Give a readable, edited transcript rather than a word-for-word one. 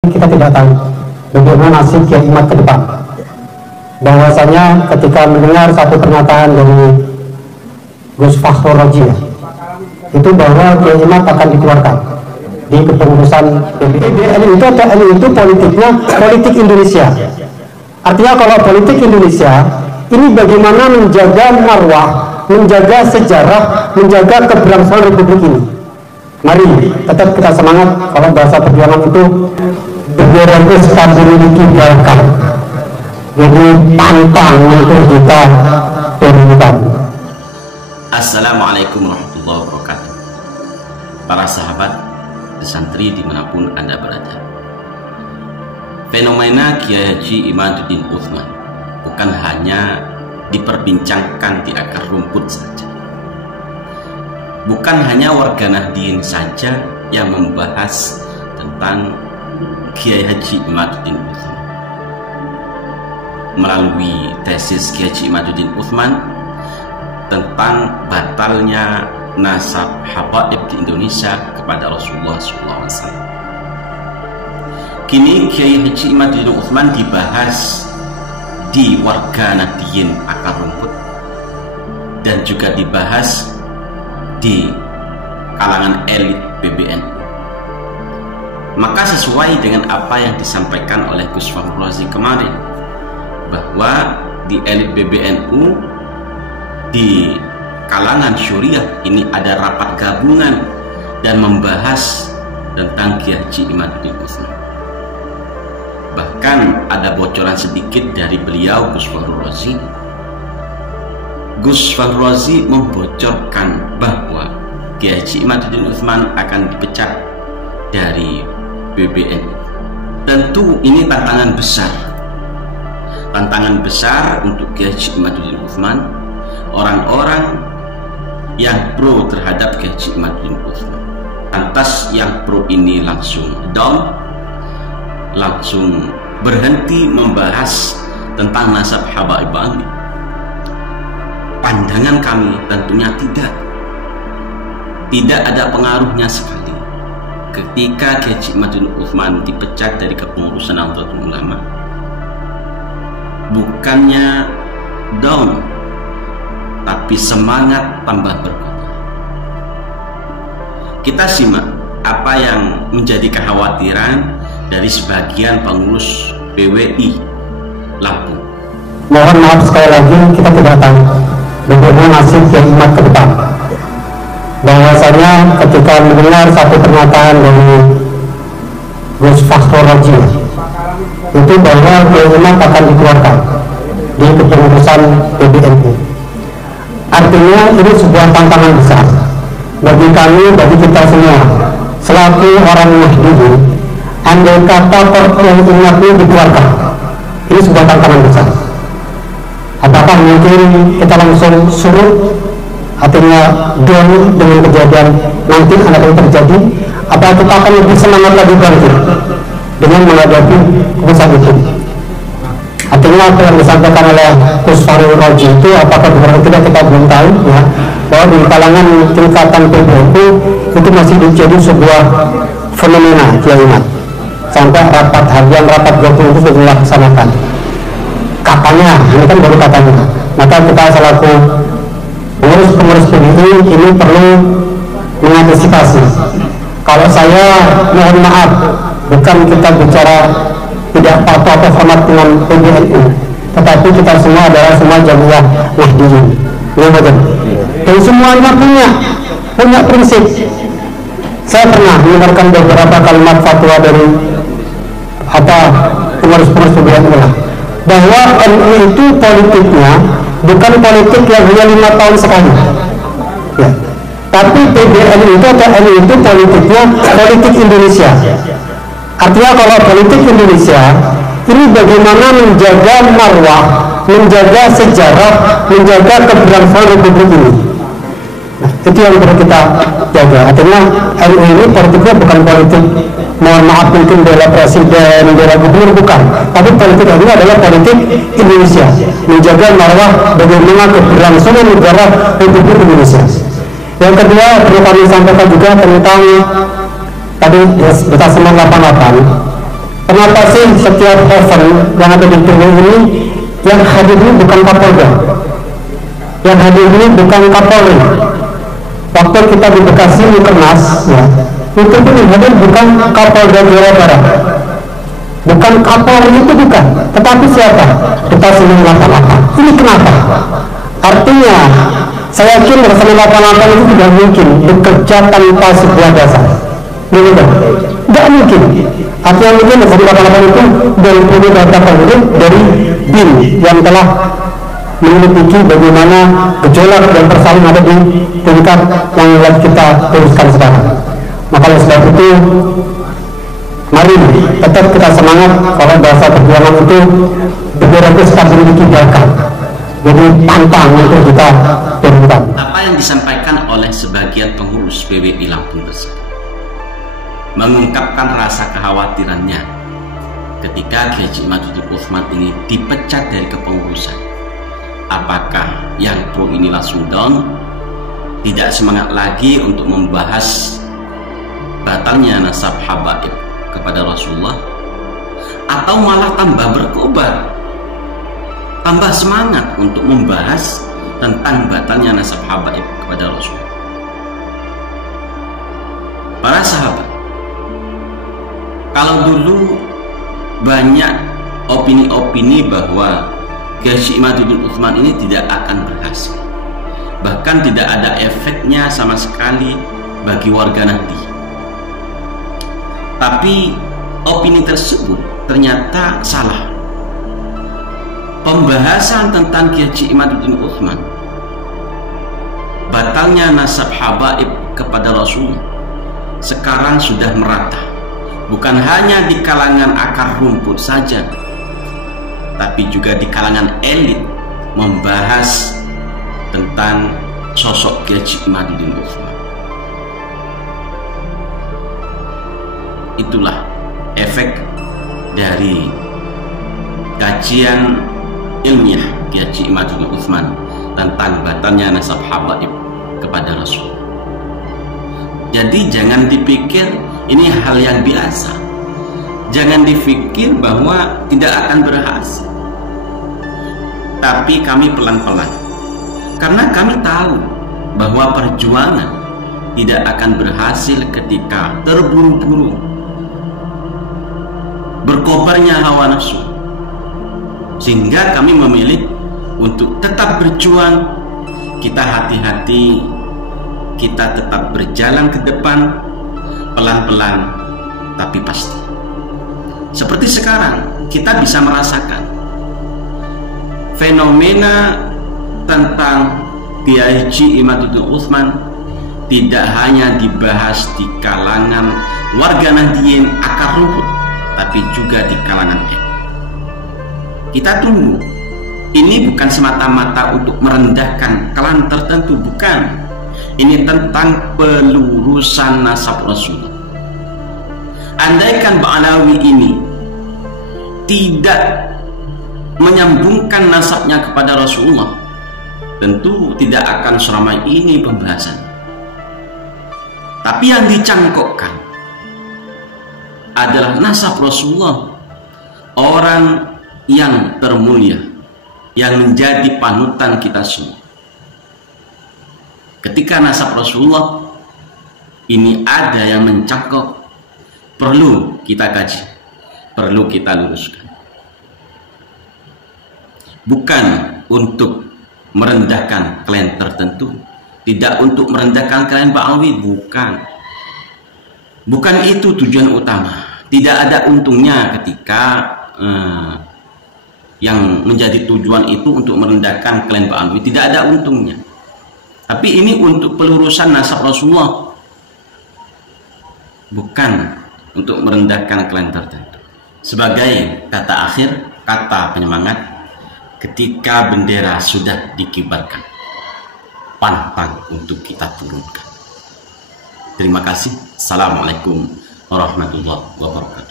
Kita tidak tahu bagaimana nasib Kiai Imad ke depan. Bahwasanya ketika mendengar satu pernyataan dari Gus Fakhrul Raji, itu bahwa Kiai Imad akan dikeluarkan di kepengurusan PBNU itu atau NU itu politiknya politik Indonesia. Artinya kalau politik Indonesia ini bagaimana menjaga marwah, menjaga sejarah, menjaga keberlangsungan Republik ini. Mari tetap kita semangat. Kalau bahasa perjuangan itu bendera itu sekali memiliki belakang, jadi pantang untuk kita beriman. Assalamualaikum warahmatullahi wabarakatuh. Para sahabat santri dimanapun Anda berada, fenomena Kiai Haji Imaduddin Utsman bukan hanya diperbincangkan di akar rumput saja. Bukan hanya warga Nahdien saja yang membahas tentang Kiai Haji Imaduddin Utsman. Melalui tesis Kiai Haji Imaduddin Utsman tentang batalnya nasab habaib di Indonesia kepada Rasulullah SAW. Kini Kiai Haji Imaduddin Utsman dibahas di warga Nahdien akar rumput dan juga dibahas di kalangan elit PBNU. Maka sesuai dengan apa yang disampaikan oleh Gus Fakhrul Razi kemarin, bahwa di elit PBNU, di kalangan Syuriah ini ada rapat gabungan dan membahas tentang Kiai Haji Imaduddin Utsman. Bahkan ada bocoran sedikit dari beliau Gus Fakhrul Razi. Gus Fakhrul Razi membocorkan bahwa Kiai Haji Imaduddin Utsman akan dipecat dari PBNU. Tentu ini tantangan besar untuk Kiai Haji Imaduddin Utsman. Orang-orang yang pro terhadap Kiai Haji Imaduddin Utsman, lantas yang pro ini langsung down, langsung berhenti membahas tentang nasab habaib Ali. Pandangan kami tentunya tidak ada pengaruhnya sekali ketika Kiai Haji Imaduddin Utsman dipecat dari kepengurusan Nahdlatul Ulama. Bukannya down, tapi semangat tambah berkobar. Kita simak apa yang menjadi kekhawatiran dari sebagian pengurus BWI Lampung. Mohon maaf sekali lagi, kita tidak tahu bagaimana nasib Kiai Imad ke depan. Bahwasanya ketika mendengar satu pernyataan dari Gus Fakhrul Raji, itu bahwa Kiai Imad akan dikeluarkan di kepengurusan PBNU. Artinya ini sebuah tantangan besar bagi kami, bagi kita semua selaku orang Nahdien. Andai kata Kiai Imad ini dikeluarkan, ini sebuah tantangan besar. Apakah mungkin kita langsung surut, artinya down dengan kejadian nanti akan terjadi? Apakah kita akan lebih semangat lagi bangkit dengan menghadapi keputusan itu? Artinya apa yang disampaikan oleh Gus Fakhrul Raji itu apakah benar tidak, kita belum tahu ya, bahwa di kalangan tingkatan PBNU itu masih menjadi sebuah fenomena Kiai Imad sampai rapat harian, rapat gabungan itu sudah dilaksanakan. Katanya, ini kan baru katanya. Maka kita selaku pengurus PBNU ini perlu mengantisipasi. Kalau saya mohon maaf, bukan kita bicara tidak patuh atau hormat dengan PBNU, tetapi kita semua adalah semua jamiah Nahdien. Dan semuanya punya prinsip. Saya pernah mendengarkan beberapa kalimat fatwa dari pengurus PBNU lah, bahwa NU itu politiknya bukan politik yang hanya 5 tahun sekali ya. Tapi PBNU itu atau NU itu politiknya politik Indonesia. Artinya kalau politik Indonesia ini bagaimana menjaga marwah, menjaga sejarah, menjaga keberlangsungan Republik ini. Nah, itu yang perlu kita jaga. Artinya NU ini politiknya bukan politik, mohon maaf mungkin bela presiden, bela gubernur, bukan. Tapi politik ini adalah politik Indonesia, menjaga marwah bagaimana keberlangsungan negara Republik Indonesia. Yang kedua perlu kami sampaikan juga tentang tadi detasemen 88 Kenapa sih setiap event yang ada di PW ini yang hadir ini bukan Kapolda, yang hadir ini bukan Kapolri? Waktu kita di Bekasi Mukernas, ya, itu pun yang hadir bukan Kapolda Jawa Barat, bukan Kapolri, itu bukan, tetapi siapa? Kita 988. Ini kenapa? Artinya saya yakin bersama 88 itu tidak mungkin bekerja tanpa sebuah dasar. Tidak mungkin. Artinya mungkin bersama 88 itu dari punya data konkret dari BIN yang telah menyelidiki bagaimana gejolak dan persaingan ada di tingkat yang lagi kita teruskan sekarang. Maka oleh sebab itu, mari tetap kita semangat kalau bahasa perjuangan itu bendera itu sekarang memiliki bakat. Jadi pantang untuk kita turunkan. Apa yang disampaikan oleh sebagian pengurus PWI Lampung tersebut mengungkapkan rasa kekhawatirannya ketika Kiai Haji Imaduddin Utsman ini dipecat dari kepengurusan. Apakah yang pro ini langsung down, tidak semangat lagi untuk membahas batalnya nasab habaib kepada Rasulullah, atau malah tambah berkobar, tambah semangat untuk membahas tentang batalnya nasab habaib kepada Rasulullah? Para sahabat, kalau dulu banyak opini-opini bahwa Kiai Haji Imaduddin Utsman ini tidak akan berhasil, bahkan tidak ada efeknya sama sekali bagi warga Nahdien. Tapi opini tersebut ternyata salah. Pembahasan tentang Kiai Haji Imaduddin Utsman, batalnya nasab habaib kepada Rasul, sekarang sudah merata. Bukan hanya di kalangan akar rumput saja, tapi juga di kalangan elit membahas tentang sosok Kiai Haji Imaduddin Utsman. Itulah efek dari kajian ilmiah Kiai Haji Imaduddin Utsman tentang batalnya nasab habaib kepada Rasul. Jadi jangan dipikir ini hal yang biasa, jangan dipikir bahwa tidak akan berhasil. Tapi kami pelan-pelan, karena kami tahu bahwa perjuangan tidak akan berhasil ketika terburu-buru berkobarnya hawa nafsu. Sehingga kami memilih untuk tetap berjuang. Kita hati-hati, kita tetap berjalan ke depan, pelan-pelan tapi pasti. Seperti sekarang kita bisa merasakan fenomena tentang Kiai Haji Imaduddin Utsman tidak hanya dibahas di kalangan warga Nahdien akar rumput, tapi juga di kalangan elit. Kita tunggu. Ini bukan semata-mata untuk merendahkan klan tertentu, bukan. Ini tentang pelurusan nasab Rasulullah. Andaikan Ba'alawi ini tidak menyambungkan nasabnya kepada Rasulullah, tentu tidak akan seramai ini pembahasan. Tapi yang dicangkokkan adalah nasab Rasulullah, orang yang termulia, yang menjadi panutan kita semua. Ketika nasab Rasulullah ini ada yang mencangkok, perlu kita kaji, perlu kita luruskan. Bukan untuk merendahkan klan tertentu, tidak untuk merendahkan klan Ba'alawi, bukan. Bukan itu tujuan utama. Tidak ada untungnya ketika yang menjadi tujuan itu untuk merendahkan klan Ba'alawi, tidak ada untungnya. Tapi ini untuk pelurusan nasab Rasulullah, bukan untuk merendahkan klan tertentu. Sebagai kata akhir, kata penyemangat, ketika bendera sudah dikibarkan, pantang untuk kita turunkan. Terima kasih. Assalamualaikum warahmatullahi wabarakatuh.